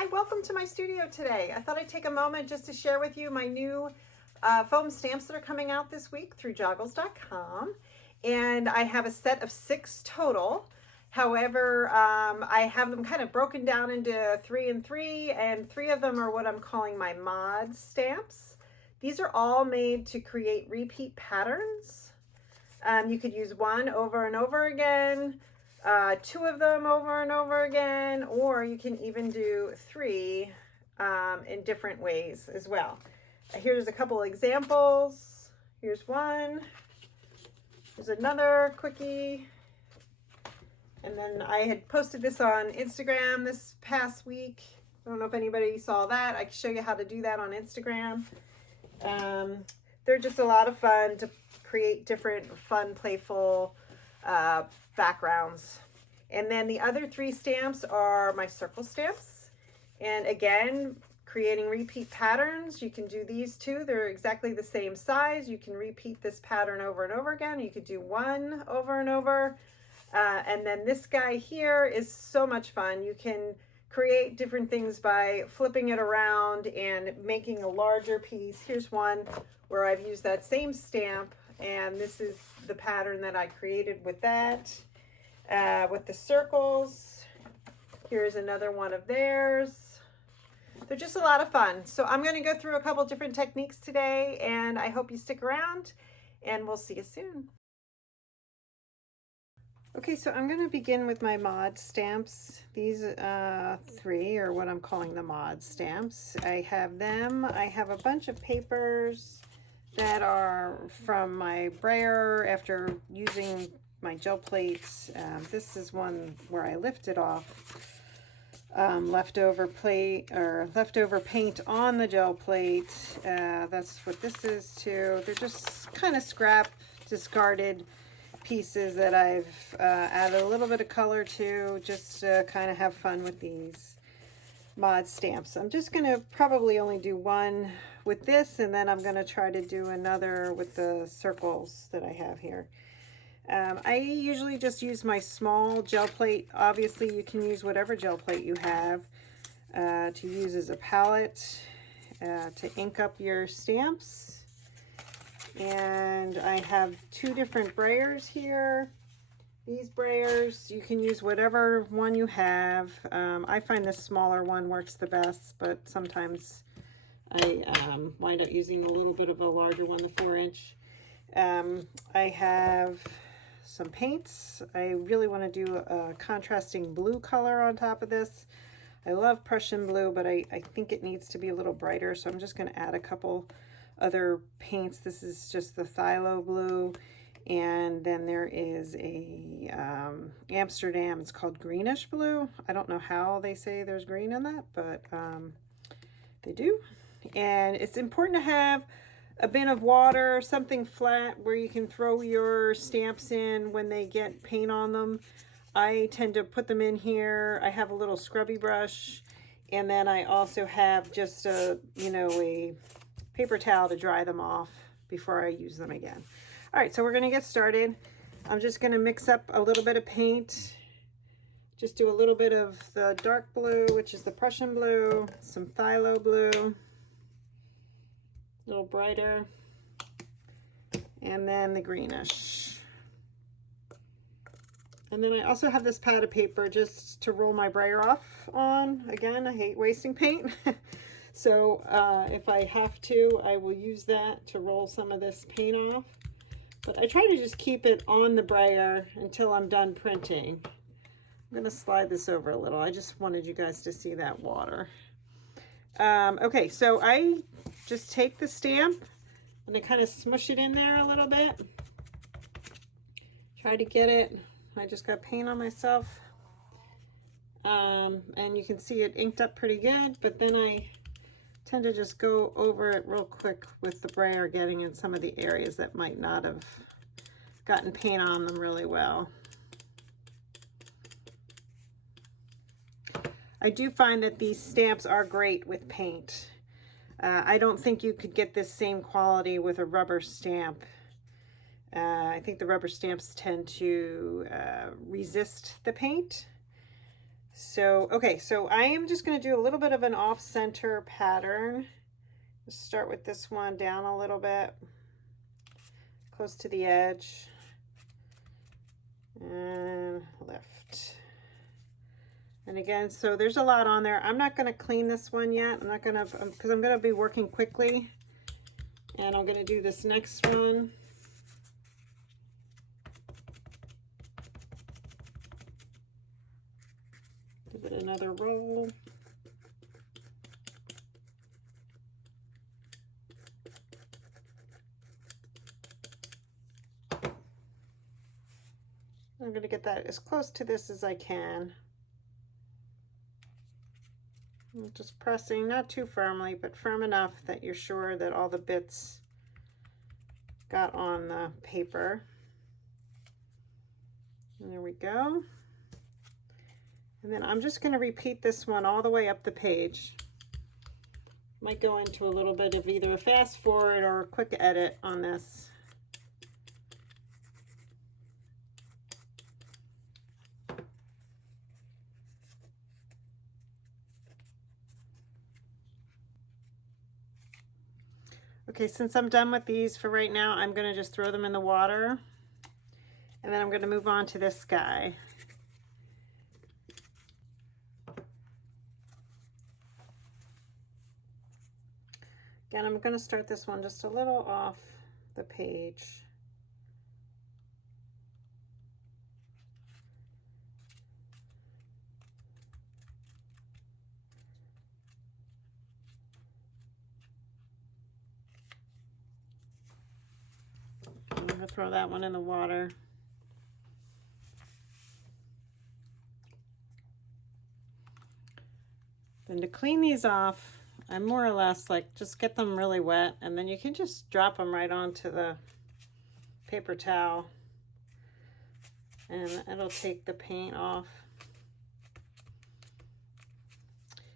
Hi, welcome to my studio today. I thought I'd take a moment just to share with you my new foam stamps that are coming out this week through joggles.com. And I have a set of 6 total. However, I have them kind of broken down into 3 and 3, and 3 of them are what I'm calling my mod stamps. These are all made to create repeat patterns. You could use one over and over again, 2 of them over and over again, or you can even do 3 in different ways as well. Here's a couple examples. Here's one. Here's another quickie. And then I had posted this on Instagram this past week. I don't know if anybody saw that. I can show you how to do that on Instagram. They're just a lot of fun to create different fun, playful backgrounds. And then the other 3 stamps are my circle stamps. And again, creating repeat patterns. You can do these 2. They're exactly the same size. You can repeat this pattern over and over again. You could do one over and over. And then this guy here is so much fun. You can create different things by flipping it around and making a larger piece. Here's one where I've used that same stamp, and this is the pattern that I created with that, with the circles. Here's another one of theirs. They're just a lot of fun. So I'm going to go through a couple different techniques today, and I hope you stick around, and we'll see you soon. Okay, so I'm going to begin with my mod stamps. These 3 are what I'm calling the mod stamps. I have them. I have a bunch of papers that are from my brayer after using my gel plates. This is one where I lifted off leftover paint on the gel plate. That's what this is too. They're just kind of scrap, discarded pieces that I've added a little bit of color to, just to kind of have fun with these mod stamps. I'm just going to probably only do one with this, and then I'm going to try to do another with the circles that I have here. I usually just use my small gel plate. Obviously, you can use whatever gel plate you have to use as a palette to ink up your stamps. And I have 2 different brayers here. These brayers, you can use whatever one you have. I find this smaller one works the best, but sometimes I wind up using a little bit of a larger one, the 4-inch. I have some paints. I really want to do a contrasting blue color on top of this. I love Prussian blue, but I think it needs to be a little brighter, so I'm just going to add a couple other paints. This is just the phthalo blue, and then there is a Amsterdam. It's called greenish blue. I don't know how they say there's green in that, but they do. And it's important to have a bin of water, something flat where you can throw your stamps in when they get paint on them. I tend to put them in here. I have a little scrubby brush, and then I also have just a paper towel to dry them off before I use them again. All right, so we're going to get started. I'm just going to mix up a little bit of paint. Just do a little bit of the dark blue, which is the Prussian blue, some phthalo blue, a little brighter, and then the greenish. And then I also have this pad of paper just to roll my brayer off on. Again, I hate wasting paint. So if I have to, I will use that to roll some of this paint off. But I try to just keep it on the brayer until I'm done printing. I'm going to slide this over a little. I just wanted you guys to see that water. Okay, so I just take the stamp and I kind of smush it in there a little bit. Try to get it. I just got paint on myself. And you can see it inked up pretty good, but then I tend to just go over it real quick with the brayer, getting in some of the areas that might not have gotten paint on them really well. I do find that these stamps are great with paint. I don't think you could get this same quality with a rubber stamp. I think the rubber stamps tend to resist the paint. So, okay, so I am just going to do a little bit of an off-center pattern. Let's start with this one down a little bit, close to the edge, and lift. And again, so there's a lot on there. I'm not going to clean this one yet. I'm not going to, because I'm going to be working quickly. And I'm going to do this next one. Give it another roll. I'm going to get that as close to this as I can. I'm just pressing, not too firmly, but firm enough that you're sure that all the bits got on the paper. And there we go. And then I'm just going to repeat this one all the way up the page. Might go into a little bit of either a fast forward or a quick edit on this. Okay, since I'm done with these for right now, I'm going to just throw them in the water. And then I'm going to move on to this guy. Again, I'm going to start this one just a little off the page. I'm going to throw that one in the water. Then to clean these off, I more or less like just get them really wet, and then you can just drop them right onto the paper towel and it'll take the paint off.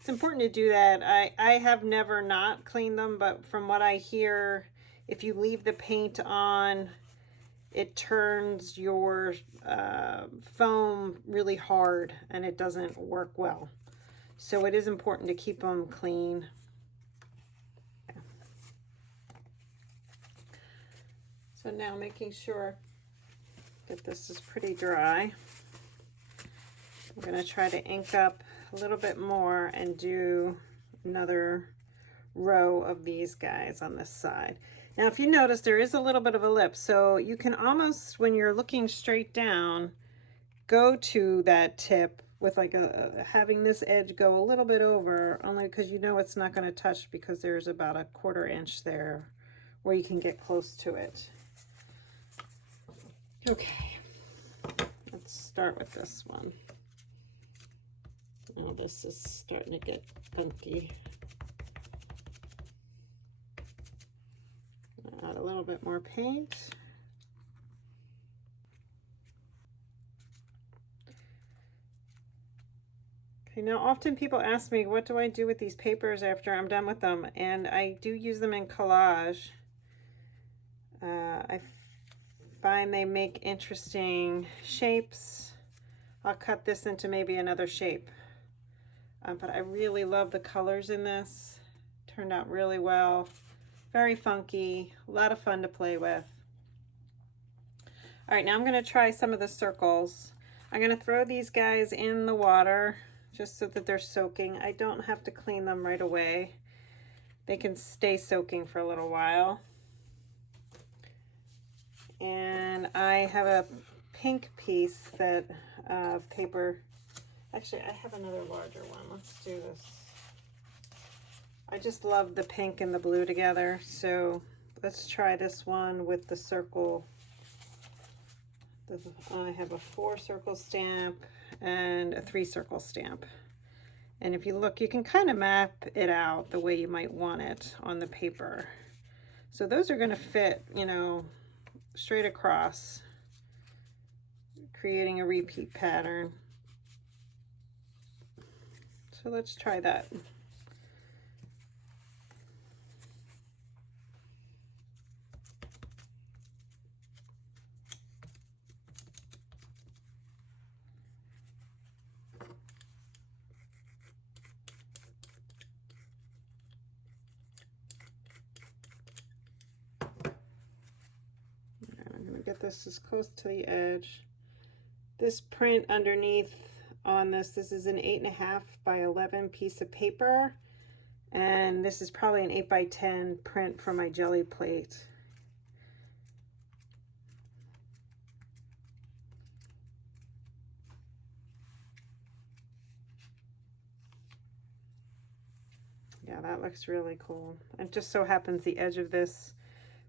It's important to do that. I have never not cleaned them, but from what I hear, if you leave the paint on, it turns your foam really hard and it doesn't work well. So it is important to keep them clean. So now making sure that this is pretty dry. I'm going to try to ink up a little bit more and do another row of these guys on this side. Now if you notice, there is a little bit of a lip, so you can almost, when you're looking straight down, go to that tip with like having this edge go a little bit over, only because you know it's not going to touch because there's about a 1/4 inch there where you can get close to it. Okay, let's start with this one. Oh, this is starting to get funky. Add a little bit more paint. Okay, now often people ask me, what do I do with these papers after I'm done with them? And I do use them in collage. I find they make interesting shapes. I'll cut this into maybe another shape. But I really love the colors in this. Turned out really well. Very funky, a lot of fun to play with. All right, now I'm gonna try some of the circles. I'm gonna throw these guys in the water just so that they're soaking. I don't have to clean them right away. They can stay soaking for a little while. And I have a pink piece that paper. Actually, I have another larger one. Let's do this. I just love the pink and the blue together. So let's try this one with the circle. I have a 4-circle stamp and a 3-circle stamp. And if you look, you can kind of map it out the way you might want it on the paper. So those are going to fit, you know, straight across, creating a repeat pattern. So let's try that. get this as close to the edge. This print underneath on this is an 8.5 by 11 piece of paper, and this is probably an 8 by 10 print for my jelly plate. Yeah, that looks really cool. It just so happens the edge of this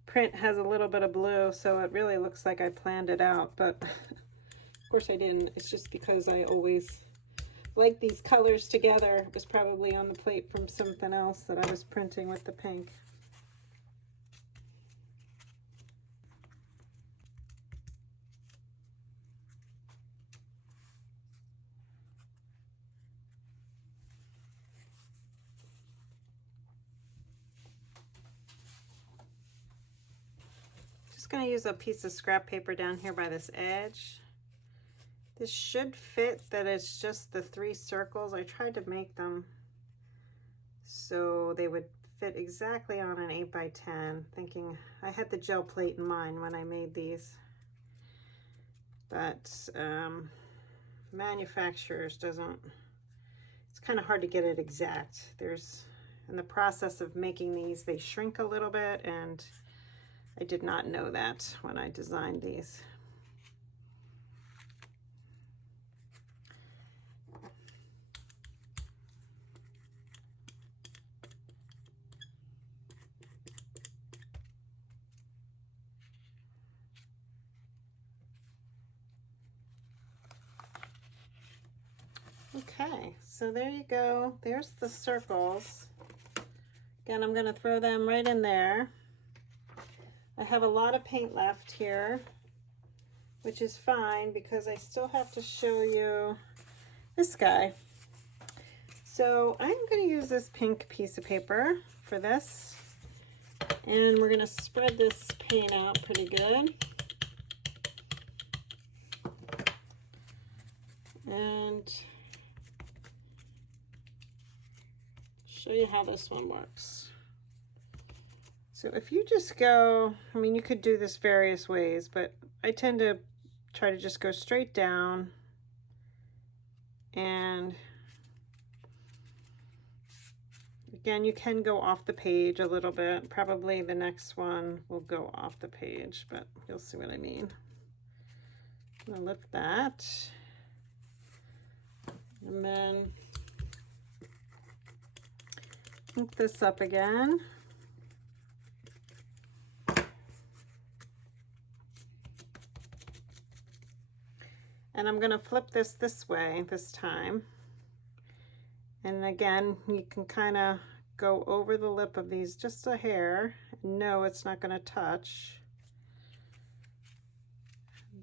print has a little bit of blue, so it really looks like I planned it out, but of course I didn't. It's just because I always like these colors together. It was probably on the plate from something else that I was printing with the pink. Just going to use a piece of scrap paper down here by this edge. This should fit, that it's just the 3 circles. I tried to make them so they would fit exactly on an 8 by 10, thinking I had the gel plate in mind when I made these. But manufacturers doesn't, it's kind of hard to get it exact. There's, in the process of making these, they shrink a little bit, and I did not know that when I designed these. Okay, so there you go. There's the circles. Again, I'm going to throw them right in there. I have a lot of paint left here, which is fine because I still have to show you this guy. So I'm going to use this pink piece of paper for this, and we're going to spread this paint out pretty good. And show you how this one works. So if you just go, I mean, you could do this various ways, but I tend to try to just go straight down, and again, you can go off the page a little bit. Probably the next one will go off the page, but you'll see what I mean. I'm gonna lift that, and then ink this up again. And I'm going to flip this way this time. And again, you can kind of go over the lip of these just a hair. No, it's not going to touch.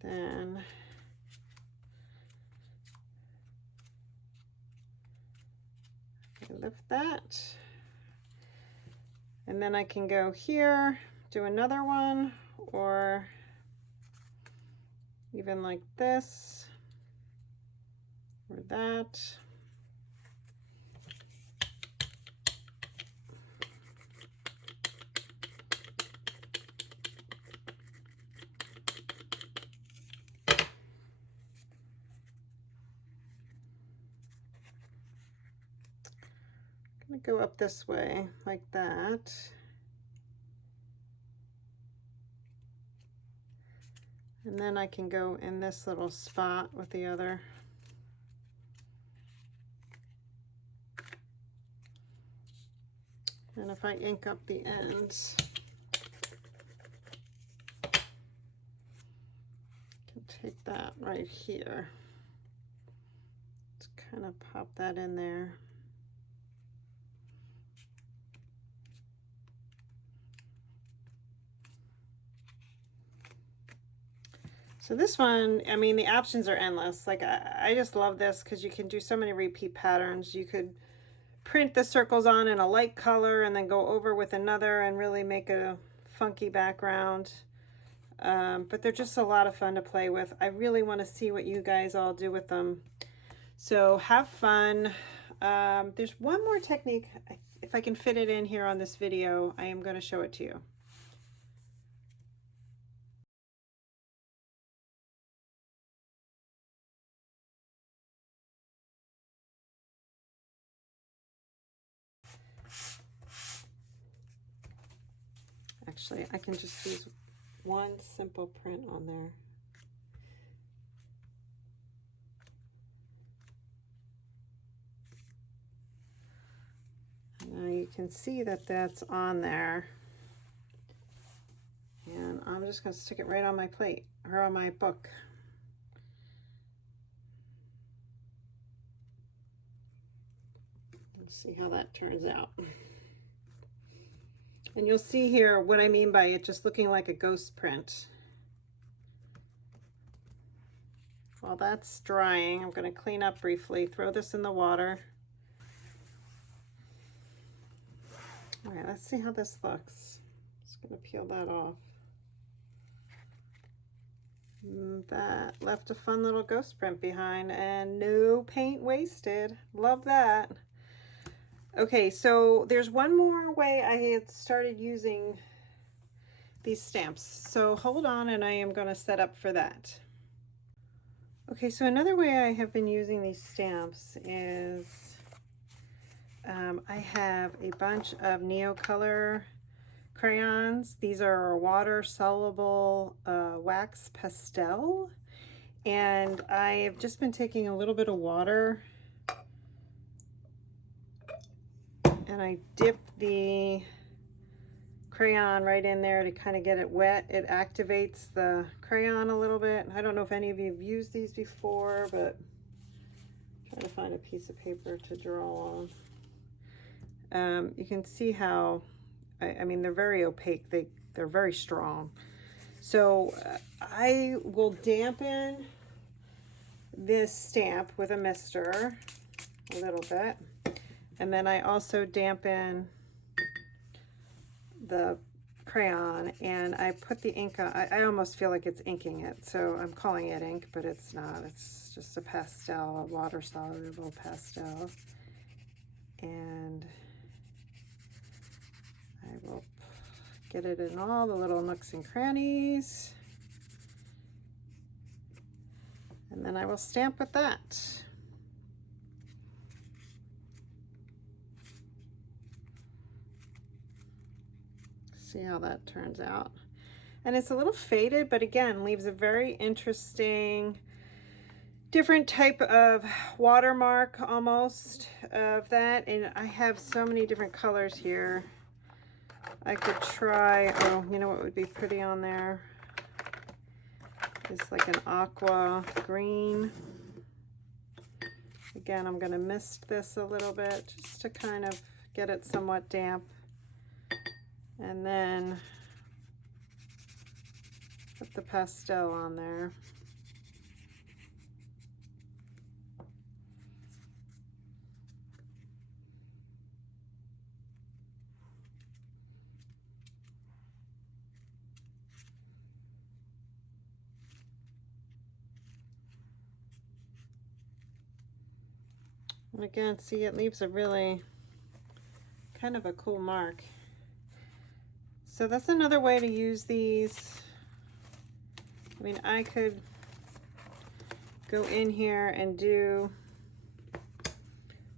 Then I lift that. And then I can go here, do another one, or even like this, or that. I'm gonna go up this way like that. And then I can go in this little spot with the other. And if I ink up the ends, I can take that right here. Let's kind of pop that in there. So this one, I mean, the options are endless. Like, I just love this because you can do so many repeat patterns. You could print the circles on in a light color and then go over with another and really make a funky background. But they're just a lot of fun to play with. I really want to see what you guys all do with them. So have fun. There's one more technique. If I can fit it in here on this video, I am going to show it to you. Actually, I can just use one simple print on there. Now you can see that that's on there. And I'm just going to stick it right on my plate, or on my book. Let's see how that turns out. And you'll see here what I mean by it just looking like a ghost print. While that's drying, I'm going to clean up briefly, throw this in the water. All right, let's see how this looks. Just going to peel that off. That left a fun little ghost print behind, and no paint wasted. Love that. Okay, so there's one more way I had started using these stamps. So hold on, and I am going to set up for that. Okay, so another way I have been using these stamps is I have a bunch of Neocolor crayons. These are water soluble wax pastel, and I've just been taking a little bit of water and I dip the crayon right in there to kind of get it wet. It activates the crayon a little bit. I don't know if any of you have used these before, but I'm trying to find a piece of paper to draw on. You can see how, I mean, they're very opaque. They're very strong. So I will dampen this stamp with a mister a little bit. And then I also dampen the crayon, and I put the ink on. I almost feel like it's inking it, so I'm calling it ink, but it's not. It's just a pastel, a water soluble pastel. And I will get it in all the little nooks and crannies. And then I will stamp with that. See how that turns out. And it's a little faded, but again, leaves a very interesting, different type of watermark almost of that. And I have so many different colors here. I could try, oh, you know what would be pretty on there? It's like an aqua green. Again, I'm going to mist this a little bit just to kind of get it somewhat damp. And then put the pastel on there. And again, see, it leaves a really kind of a cool mark. So that's another way to use these. I mean, I could go in here and do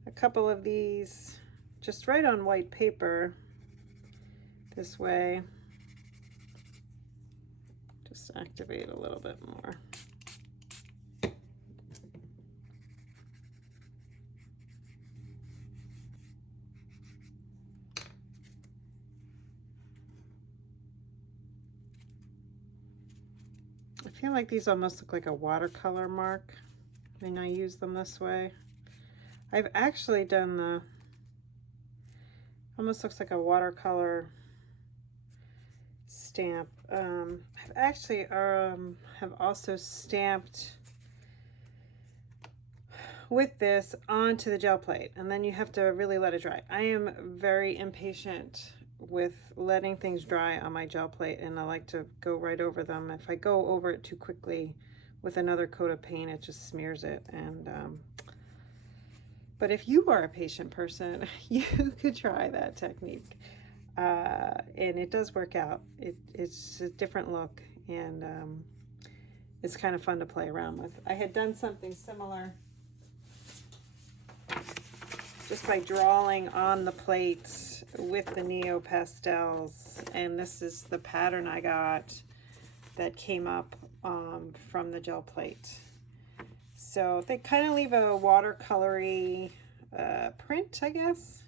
a couple of these just right on white paper this way. Just activate a little bit more. I feel like these almost look like a watercolor mark when I use them this way. I've actually done the, almost looks like a watercolor stamp. I've actually have also stamped with this onto the gel plate, and then you have to really let it dry. I am very impatient with letting things dry on my gel plate, and I like to go right over them. If I go over it too quickly with another coat of paint, it just smears it. And but if you are a patient person, you could try that technique, and it does work out. It's a different look, and it's kind of fun to play around with. I had done something similar just by drawing on the plate with the Neo pastels. And this is the pattern I got that came up from the gel plate. So they kind of leave a watercolory print, I guess.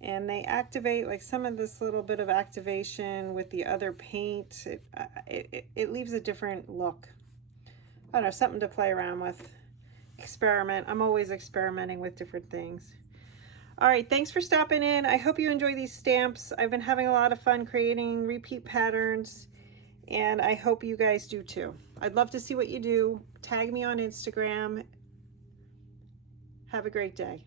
And they activate, like some of this little bit of activation with the other paint. It leaves a different look. I don't know, something to play around with. Experiment. I'm always experimenting with different things. All right, thanks for stopping in. I hope you enjoy these stamps. I've been having a lot of fun creating repeat patterns, and I hope you guys do too. I'd love to see what you do. Tag me on Instagram. Have a great day.